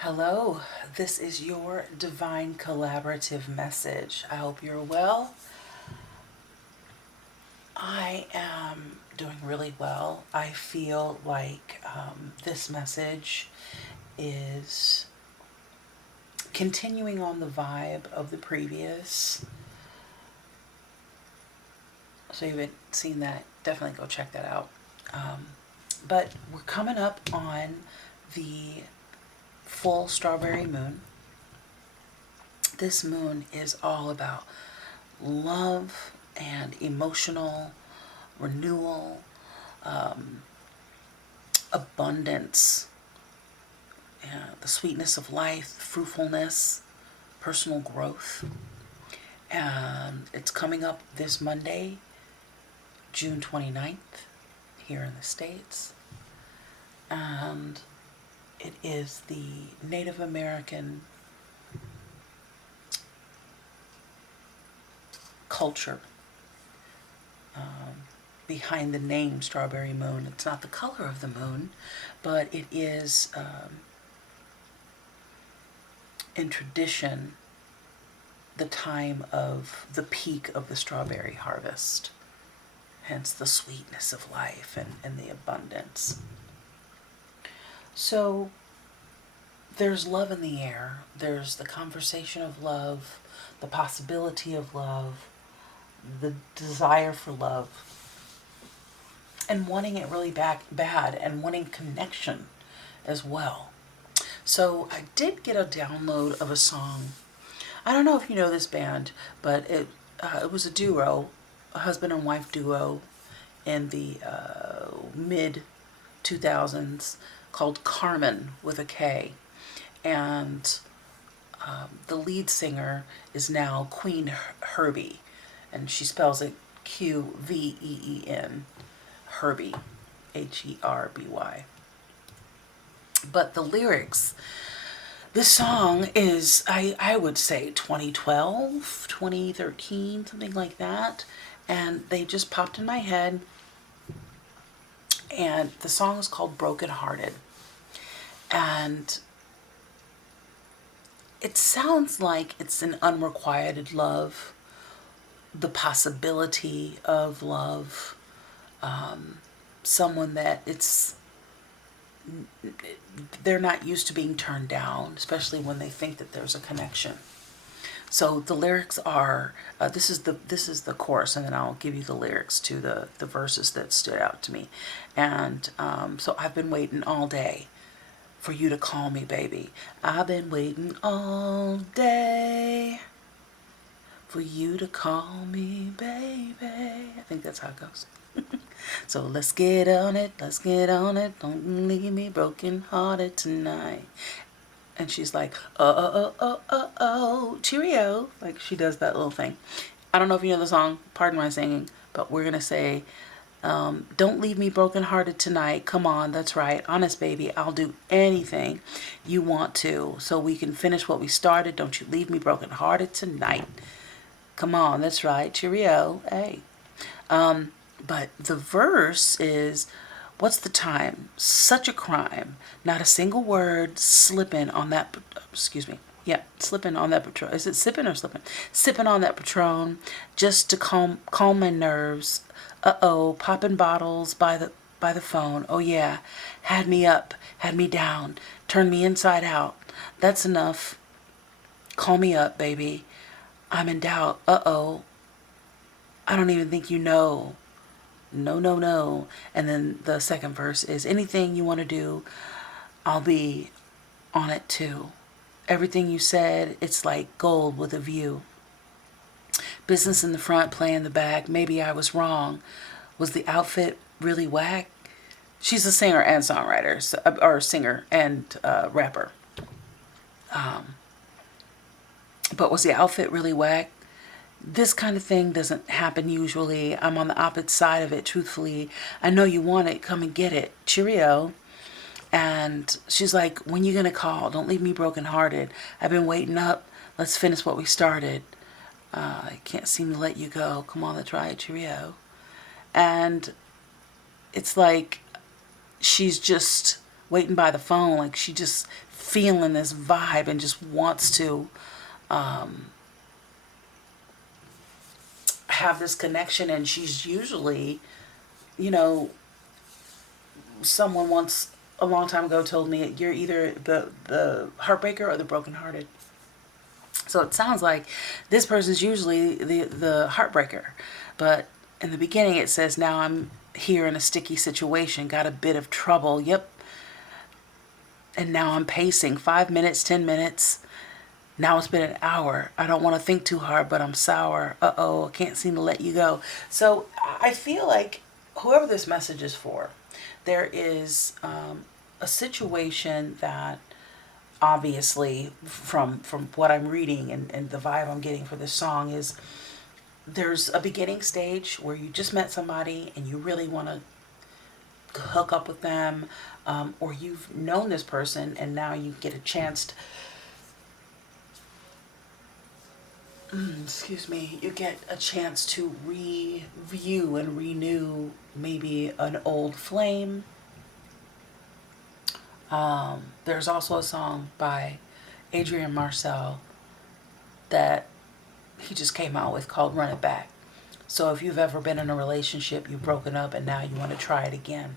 Hello, this is your divine collaborative message. I hope you're well. I am doing really well. I feel like this message is continuing on the vibe of the previous. So, you haven't seen that, definitely go check that out. Um, but we're coming up on the full strawberry moon. This moon is all about love and emotional renewal, um, abundance, the sweetness of life, fruitfulness, personal growth. And it's coming up this Monday, June 29th, here in the States. And it is the Native American culture behind the name Strawberry Moon. It's not the color of the moon, but it is, in tradition, the time of the peak of the strawberry harvest. Hence the sweetness of life and the abundance. So there's love in the air. There's the conversation of love, the possibility of love, the desire for love, and wanting it really bad and wanting connection as well. So I did get a download of a song. I don't know if you know this band, but it was a duo, a husband and wife duo in the mid 2000s called Carmen with a K. And the lead singer is now Queen Herbie, and she spells it Qveen, Herbie, Herby. But the lyrics, this song is, I would say 2012, 2013, something like that. And they just popped in my head. And the song is called Broken Hearted. And it sounds like it's an unrequited love, the possibility of love, someone that they're not used to being turned down, especially when they think that there's a connection. So the lyrics are this is the chorus, and then I'll give you the lyrics to the verses that stood out to me. And so I've been waiting all day for you to call me, baby. I've been waiting all day for you to call me, baby. I think that's how it goes. So let's get on it, let's get on it. Don't leave me broken hearted tonight. And she's like, cheerio. Like she does that little thing. I don't know if you know the song, pardon my singing, but we're going to say, don't leave me broken hearted tonight. Come on, that's right. Honest, baby, I'll do anything you want to so we can finish what we started. Don't you leave me broken hearted tonight. Come on, that's right. Cheerio. Hey. But the verse is, what's the time? Such a crime. Not a single word slipping on that, excuse me. Yeah, slipping on that Patron. Is it sipping or slipping? Sipping on that Patron just to calm my nerves. Uh-oh, popping bottles by the phone. Oh yeah, had me up, had me down, turned me inside out. That's enough. Call me up, baby. I'm in doubt. Uh-oh. I don't even think you know. No, no, no. And then the second verse is, anything you want to do, I'll be on it too. Everything you said, it's like gold with a view. Business in the front, play in the back. Maybe I was wrong. Was the outfit really whack? She's a singer and songwriter, or singer and rapper. But was the outfit really whack? This kind of thing doesn't happen usually. I'm on the opposite side of it, truthfully. I know you want it. Come and get it. Cheerio. And she's like, when you gonna call? Don't leave me brokenhearted. I've been waiting up. Let's finish what we started. I can't seem to let you go. Come on, let's try it. Cheerio. And it's like she's just waiting by the phone. Like she just feeling this vibe and just wants to have this connection. And she's usually, you know, someone once a long time ago told me you're either the heartbreaker or the brokenhearted. So it sounds like this person's usually the heartbreaker. But in the beginning it says, now I'm here in a sticky situation, got a bit of trouble. Yep. And now I'm pacing 5 minutes, 10 minutes. Now it's been an hour. I don't want to think too hard, but I'm sour. Uh-oh, I can't seem to let you go. So I feel like whoever this message is for, there is a situation that obviously from what I'm reading and the vibe I'm getting for this song is there's a beginning stage where you just met somebody and you really want to hook up with them, or you've known this person and now you get a chance to, excuse me, you get a chance to review and renew maybe an old flame. There's also a song by Adrian Marcel that he just came out with called Run It Back. So if you've ever been in a relationship, you've broken up and now you want to try it again.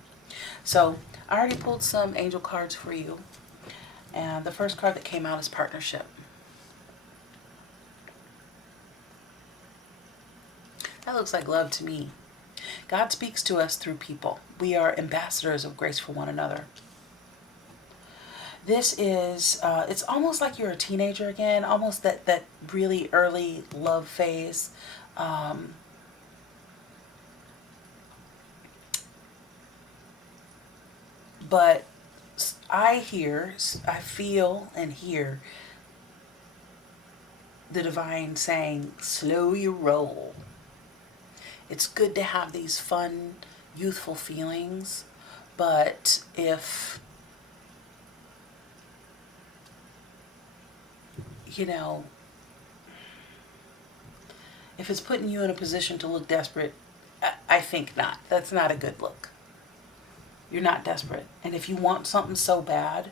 So I already pulled some angel cards for you. And the first card that came out is partnership. That looks like love to me. God speaks to us through people. We are ambassadors of grace for one another. This is, it's almost like you're a teenager again, almost that really early love phase. But I feel and hear the divine saying, slow your roll. It's good to have these fun, youthful feelings, but if, you know, if it's putting you in a position to look desperate, I think not. That's not a good look. You're not desperate. And if you want something so bad,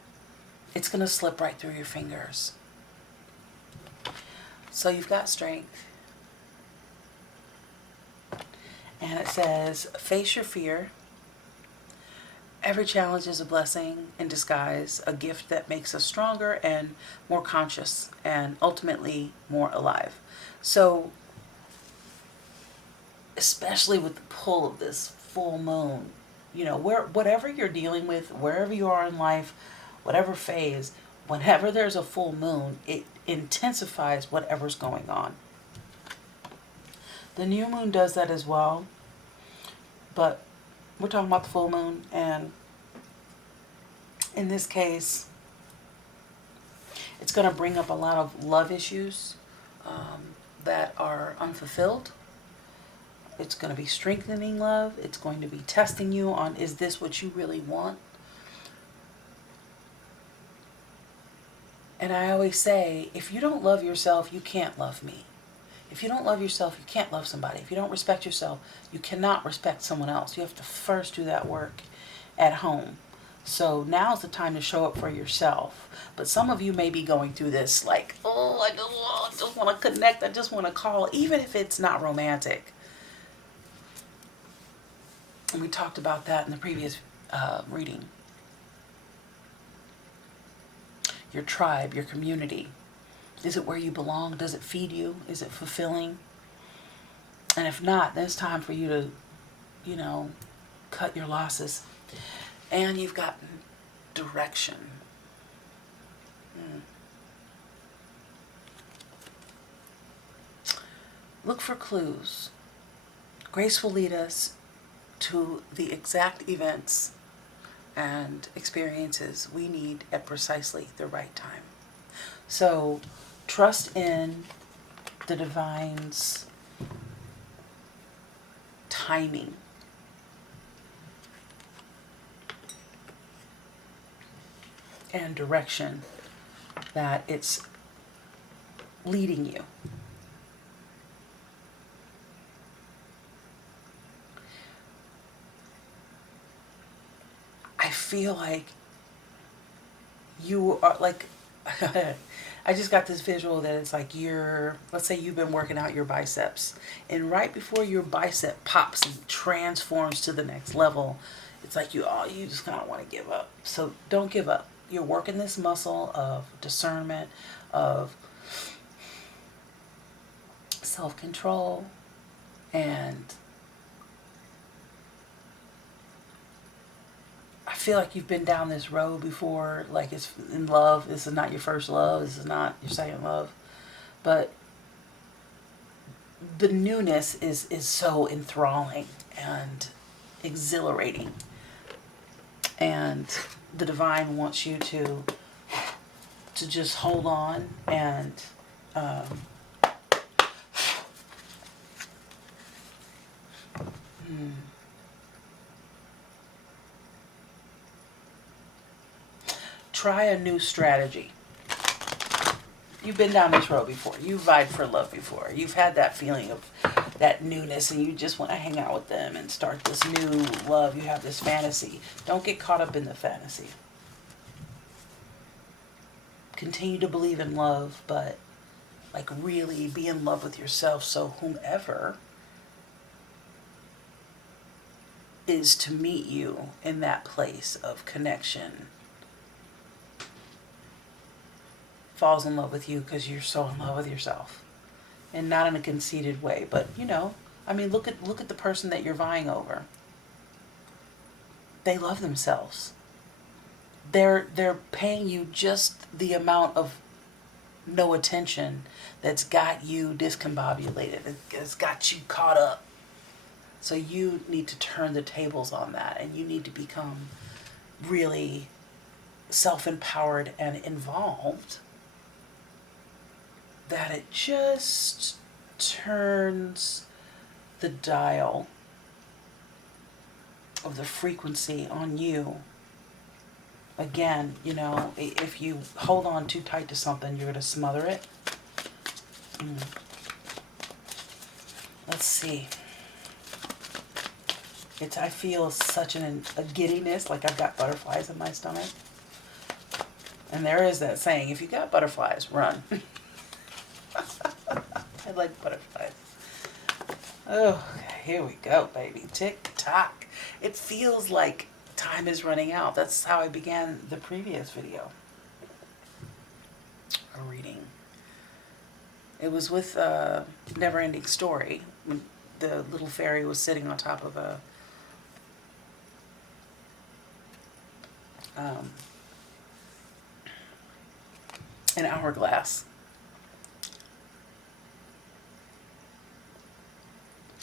it's going to slip right through your fingers. So you've got strength. And it says, face your fear. Every challenge is a blessing in disguise, a gift that makes us stronger and more conscious and ultimately more alive. So, especially with the pull of this full moon, you know, whatever you're dealing with, wherever you are in life, whatever phase, whenever there's a full moon, it intensifies whatever's going on. The new moon does that as well, but we're talking about the full moon, and in this case, it's going to bring up a lot of love issues that are unfulfilled. It's going to be strengthening love. It's going to be testing you on, is this what you really want? And I always say, if you don't love yourself, you can't love me. If you don't love yourself, you can't love somebody. If you don't respect yourself, you cannot respect someone else. You have to first do that work at home. So now's the time to show up for yourself. But some of you may be going through this like, oh, I just want to connect. I just want to call, even if it's not romantic. And we talked about that in the previous reading. Your tribe, your community. Is it where you belong? Does it feed you? Is it fulfilling? And if not, then it's time for you to, you know, cut your losses. And you've got direction. Look for clues. Grace will lead us to the exact events and experiences we need at precisely the right time. So trust in the divine's timing. And direction that it's leading you. I feel like you are like, I just got this visual that it's like let's say you've been working out your biceps, and right before your bicep pops and transforms to the next level, it's like you just kind of want to give up. So don't give up. You're working this muscle of discernment, of self-control, and I feel like you've been down this road before. Like, it's in love. This is not your first love. This is not your second love. But the newness is so enthralling and exhilarating. And the divine wants you to just hold on and try a new strategy. You've been down this road before. You've vied for love before. You've had that feeling of that newness, and you just want to hang out with them and start this new love. You have this fantasy. Don't get caught up in the fantasy. Continue to believe in love, but like really be in love with yourself, so whomever is to meet you in that place of connection falls in love with you because you're so in love with yourself, and not in a conceited way, but I mean, look at the person that you're vying over. They love themselves. They're paying you just the amount of no attention that's got you discombobulated. It's got you caught up. So you need to turn the tables on that, and you need to become really self-empowered and involved, that it just turns the dial of the frequency on you. Again, if you hold on too tight to something, you're going to smother it. Let's see. I feel such a giddiness, like I've got butterflies in my stomach. And there is that saying, if you got butterflies, run. I like butterflies. Oh, here we go, baby. Tick tock. It feels like time is running out. That's how I began the previous video. A reading. It was with Never Ending Story, when the little fairy was sitting on top of an hourglass.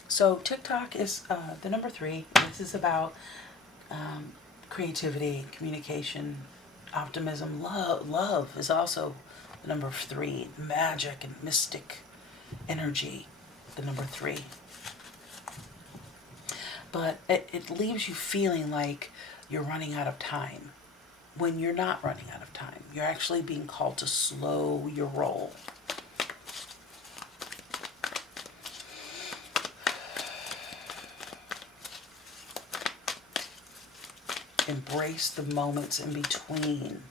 So TikTok is the number 3. This is about creativity, communication, optimism. Love is also the number 3. Magic and mystic energy, the number 3. But it leaves you feeling like you're running out of time, when you're not running out of time. You're actually being called to slow your roll. Embrace the moments in between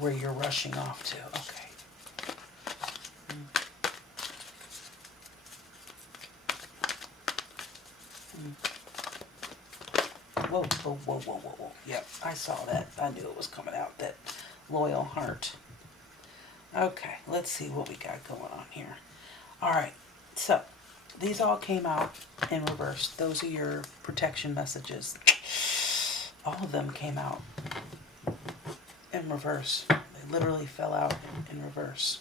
where you're rushing off to. Okay. Whoa, whoa, whoa, whoa, whoa, whoa. Yep, I saw that. I knew it was coming out, that loyal heart. Okay, let's see what we got going on here. All right, so these all came out in reverse. Those are your protection messages. All of them came out in reverse. They literally fell out in reverse.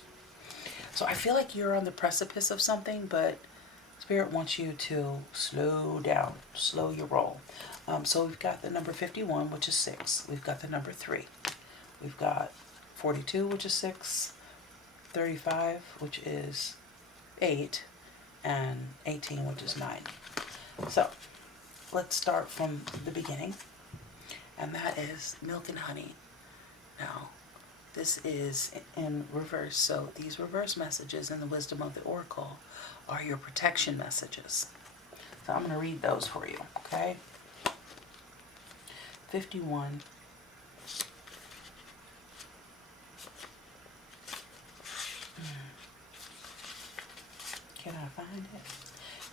So I feel like you're on the precipice of something, but Spirit wants you to slow down, slow your roll. So we've got the number 51, which is 6. We've got the number 3. We've got 42, which is 6. 35, which is 8. And 18, which is 9. So let's start from the beginning. And that is milk and honey. Now, this is in reverse. So these reverse messages in the wisdom of the oracle are your protection messages. So I'm going to read those for you, okay? 51 Can I find it?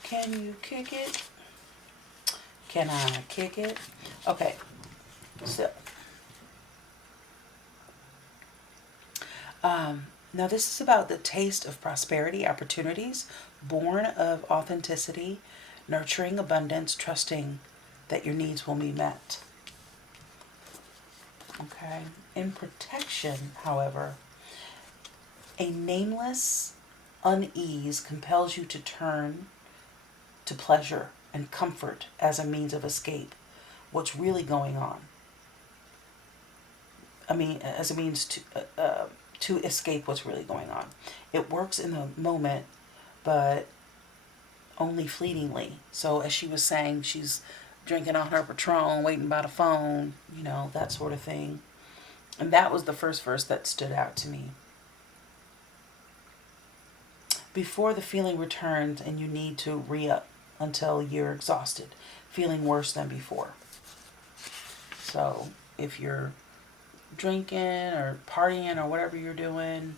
Can you kick it? Can I kick it? Okay, so now this is about the taste of prosperity, opportunities, born of authenticity, nurturing abundance, trusting that your needs will be met. Okay. In protection, however, a nameless unease compels you to turn to pleasure and comfort as a means of escape. What's really going on? As a means to escape what's really going on. It works in the moment, but only fleetingly. So as she was saying, she's drinking on her Patron, waiting by the phone, that sort of thing. And that was the first verse that stood out to me. Before the feeling returns and you need to re-up until you're exhausted, feeling worse than before. So if you're drinking or partying or whatever you're doing,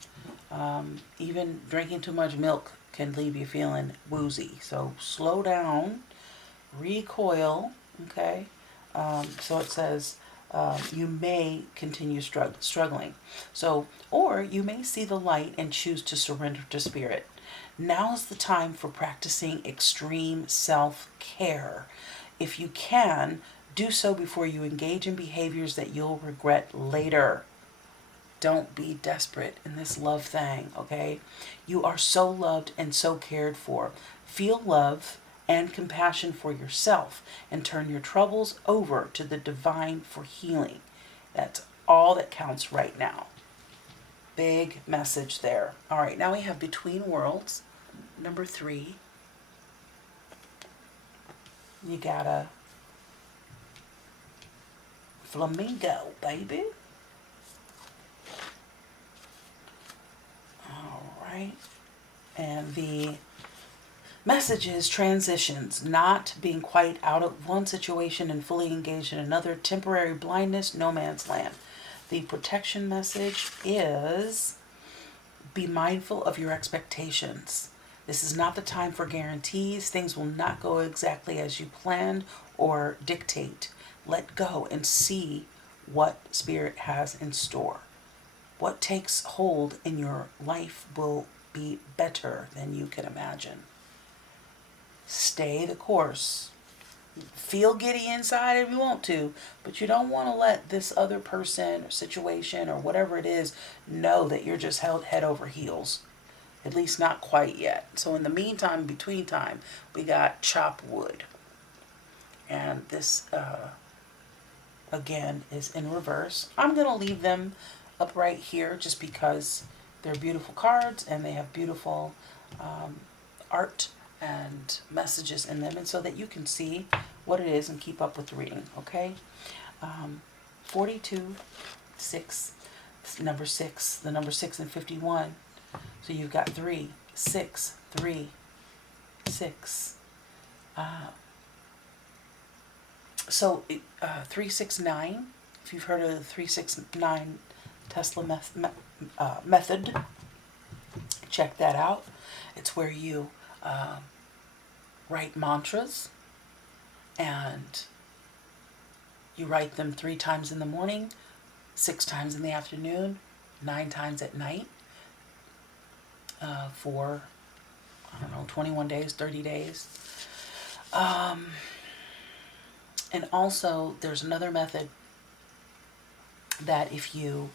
even drinking too much milk can leave you feeling woozy. So slow down, recoil, okay? So it says you may continue struggling. So, or you may see the light and choose to surrender to spirit. Now is the time for practicing extreme self-care. If you can, do so before you engage in behaviors that you'll regret later. Don't be desperate in this love thing, okay? You are so loved and so cared for. Feel love and compassion for yourself and turn your troubles over to the divine for healing. That's all that counts right now. Big message there. All right, now we have Between Worlds, number 3. You got a flamingo, baby. All right. And the message is transitions, not being quite out of one situation and fully engaged in another, temporary blindness, no man's land. The protection message is be mindful of your expectations. This is not the time for guarantees. Things will not go exactly as you planned or dictate. Let go and see what Spirit has in store. What takes hold in your life will be better than you can imagine. Stay the course. Feel giddy inside if you want to, but you don't want to let this other person or situation or whatever it is know that you're just held head over heels. At least not quite yet. So in the meantime, between time, we got chop wood. And this, again, is in reverse. I'm going to leave them up right here just because they're beautiful cards and they have beautiful art and messages in them, and so that you can see what it is and keep up with the reading, okay? 42, 6, number 6, the number 6 and 51. So you've got 3, 6, 3, 6. So 369, if you've heard of the 369 Tesla method, check that out. It's where you write mantras, and you write them 3 times in the morning, 6 times in the afternoon, 9 times at night, for, 21 days, 30 days. And also there's another method that if you,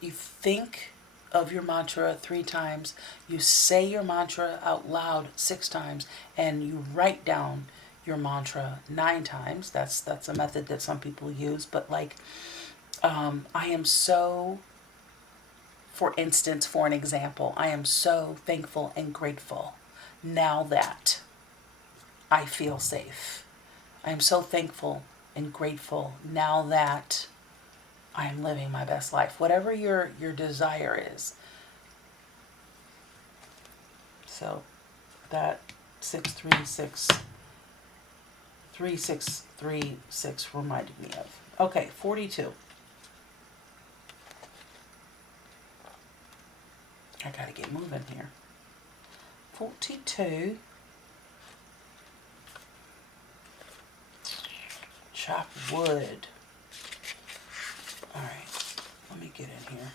you think of your mantra 3 times, you say your mantra out loud 6 times, and you write down your mantra 9 times. That's a method that some people use, but I am so, for instance, for an example, I am so thankful and grateful now that I feel safe. I am so thankful and grateful now that I am living my best life. Whatever your desire is. So that 3636 reminded me of. Okay, 42. I gotta get moving here. 42. Chop wood. All right, let me get in here.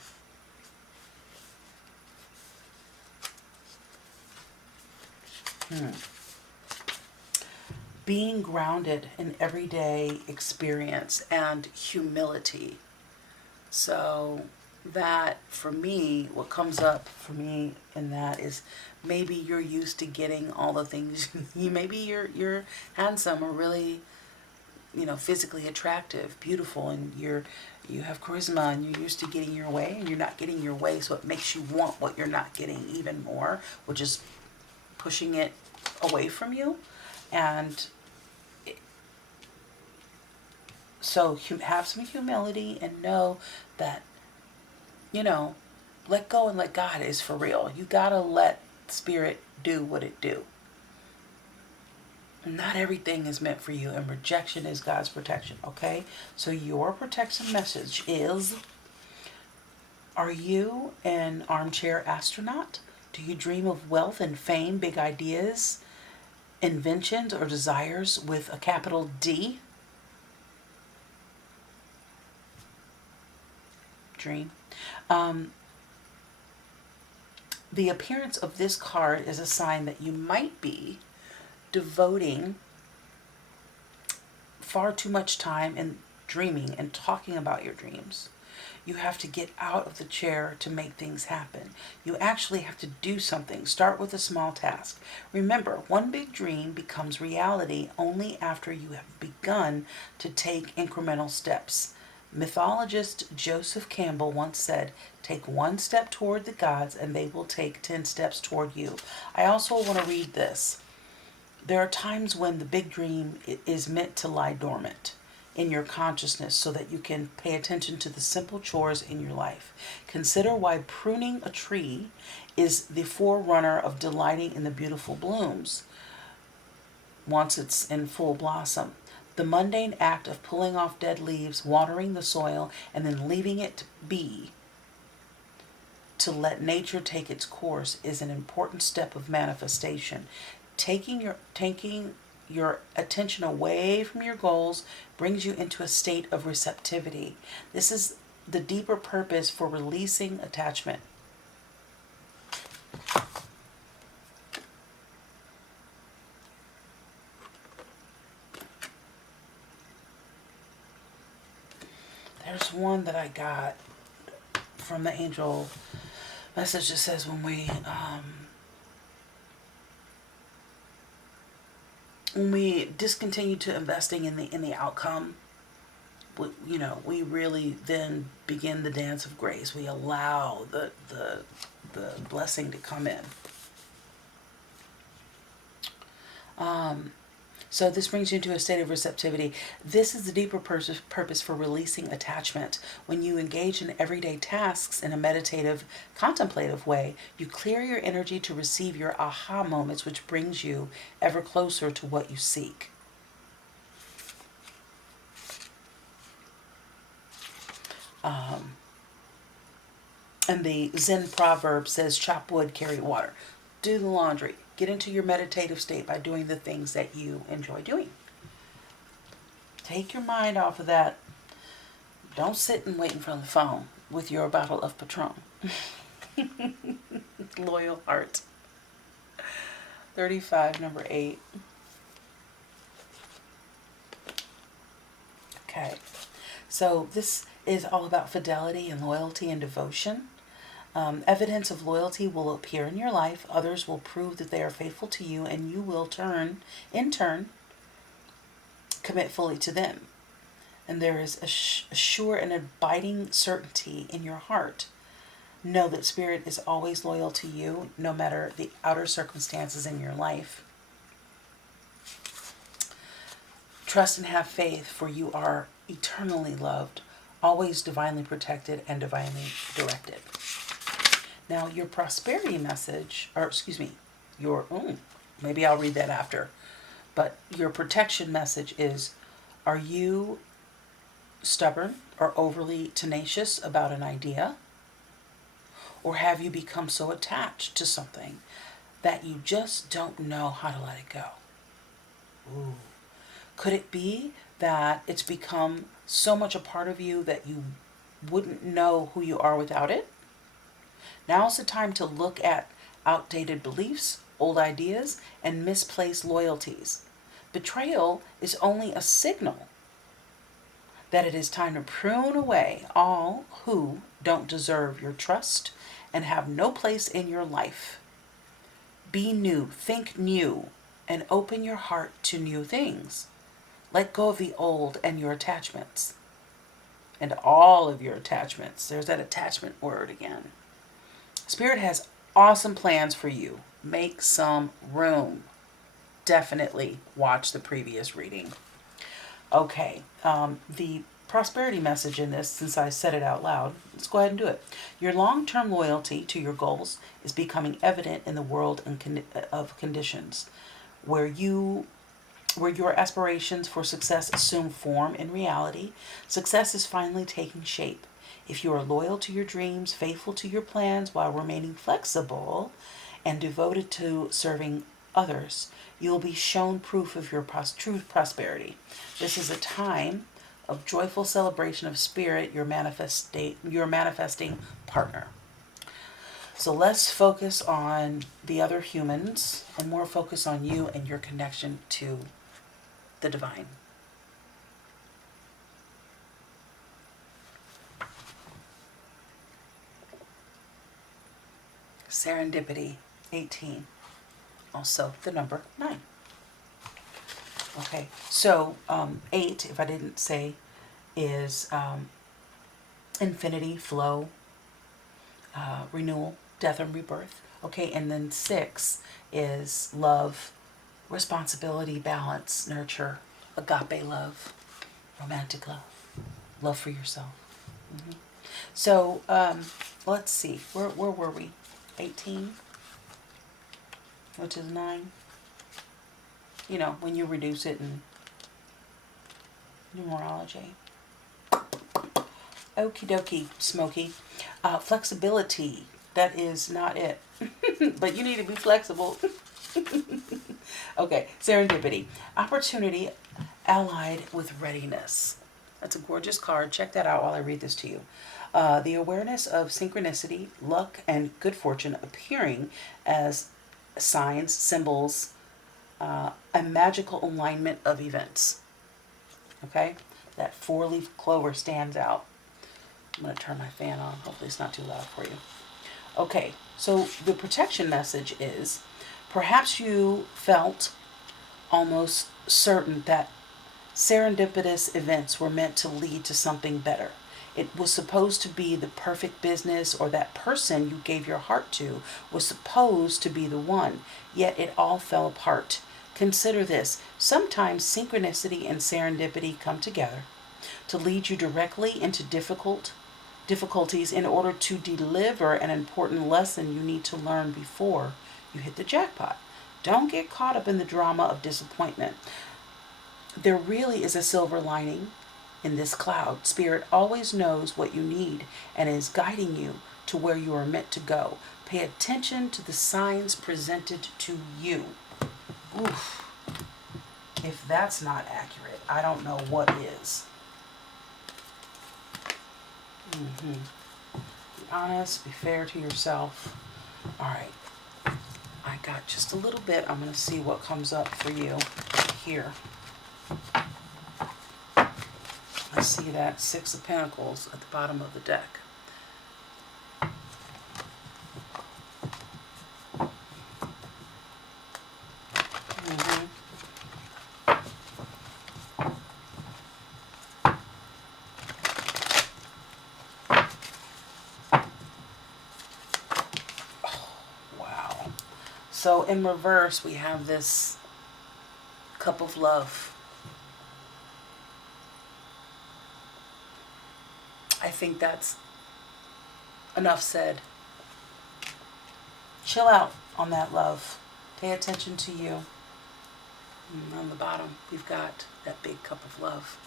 Being grounded in everyday experience and humility. So that, for me, what comes up for me in that is maybe you're used to getting all the things. Maybe you're handsome or really, physically attractive, beautiful, and you have charisma, and you're used to getting your way, and you're not getting your way, so it makes you want what you're not getting even more, which is pushing it away from you. And so have some humility and know that, let go and let God is for real. You gotta let spirit do what it do. Not everything is meant for you, and rejection is God's protection, okay? So your protection message is, are you an armchair astronaut? Do you dream of wealth and fame, big ideas, inventions, or desires with a capital D? Dream. The appearance of this card is a sign that you might be devoting far too much time in dreaming and talking about your dreams. You have to get out of the chair to make things happen. You actually have to do something. Start with a small task. Remember, one big dream becomes reality only after you have begun to take incremental steps. Mythologist Joseph Campbell once said, "Take one step toward the gods and they will take 10 steps toward you." I also want to read this. There are times when the big dream is meant to lie dormant in your consciousness so that you can pay attention to the simple chores in your life. Consider why pruning a tree is the forerunner of delighting in the beautiful blooms once it's in full blossom. The mundane act of pulling off dead leaves, watering the soil, and then leaving it be to let nature take its course is an important step of manifestation. Taking your attention away from your goals brings you into a state of receptivity. This is the deeper purpose for releasing attachment. There's one that I got from the angel message that says when we discontinue to investing in the outcome, we really then begin the dance of grace. We allow the blessing to come in. So this brings you into a state of receptivity. This is the deeper purpose for releasing attachment. When you engage in everyday tasks in a meditative, contemplative way, you clear your energy to receive your aha moments, which brings you ever closer to what you seek. And the Zen proverb says, chop wood, carry water. Do the laundry. Get into your meditative state by doing the things that you enjoy doing. Take your mind off of that. Don't sit and wait in front of the phone with your bottle of Patron. Loyal heart. 35, number 8. Okay. So this is all about fidelity and loyalty and devotion. Evidence of loyalty will appear in your life. Others will prove that they are faithful to you, and you will in turn, commit fully to them. And there is a sure and abiding certainty in your heart. Know that Spirit is always loyal to you, no matter the outer circumstances in your life. Trust and have faith, for you are eternally loved, always divinely protected, and divinely directed. Now, your prosperity message, maybe I'll read that after. But your protection message is, are you stubborn or overly tenacious about an idea? Or have you become so attached to something that you just don't know how to let it go? Ooh. Could it be that it's become so much a part of you that you wouldn't know who you are without it? Now's the time to look at outdated beliefs, old ideas, and misplaced loyalties. Betrayal is only a signal that it is time to prune away all who don't deserve your trust and have no place in your life. Be new, think new, and open your heart to new things. Let go of the old and your attachments. And all of your attachments. There's that attachment word again. Spirit has awesome plans for you. Make some room. Definitely watch the previous reading. Okay, the prosperity message in this, since I said it out loud, let's go ahead and do it. Your long-term loyalty to your goals is becoming evident in the world of conditions where your aspirations for success assume form in reality. Success is finally taking shape. If you are loyal to your dreams, faithful to your plans while remaining flexible and devoted to serving others, you will be shown proof of your true prosperity. This is a time of joyful celebration of spirit, your manifesting partner. So less focus on the other humans and more focus on you and your connection to the divine. Serendipity, 18. Also the number 9. Okay, so 8, if I didn't say, is infinity, flow, renewal, death and rebirth. Okay, and then 6 is love, responsibility, balance, nurture, agape love, romantic love, love for yourself. So let's see, where were we? 18, which is 9. You know, when you reduce it in numerology. Okie dokie, Smokey. Flexibility, that is not it. But you need to be flexible. Okay, serendipity. Opportunity allied with readiness. That's a gorgeous card. Check that out while I read this to you. The awareness of synchronicity, luck, and good fortune appearing as signs, symbols, a magical alignment of events. Okay? That 4-leaf clover stands out. I'm going to turn my fan on. Hopefully it's not too loud for you. Okay, so the protection message is, perhaps you felt almost certain that serendipitous events were meant to lead to something better. It was supposed to be the perfect business, or that person you gave your heart to was supposed to be the one, yet it all fell apart. Consider this. Sometimes synchronicity and serendipity come together to lead you directly into difficulties in order to deliver an important lesson you need to learn before you hit the jackpot. Don't get caught up in the drama of disappointment. There really is a silver lining in this cloud. Spirit always knows what you need and is guiding you to where you are meant to go. Pay attention to the signs presented to you. Oof. If that's not accurate, I don't know what is. Be honest, be fair to yourself. All right. I got just a little bit. I'm going to see what comes up for you here. I see that 6 of Pentacles at the bottom of the deck. So in reverse, we have this cup of love. I think that's enough said. Chill out on that love. Pay attention to you. And on the bottom, we've got that big cup of love.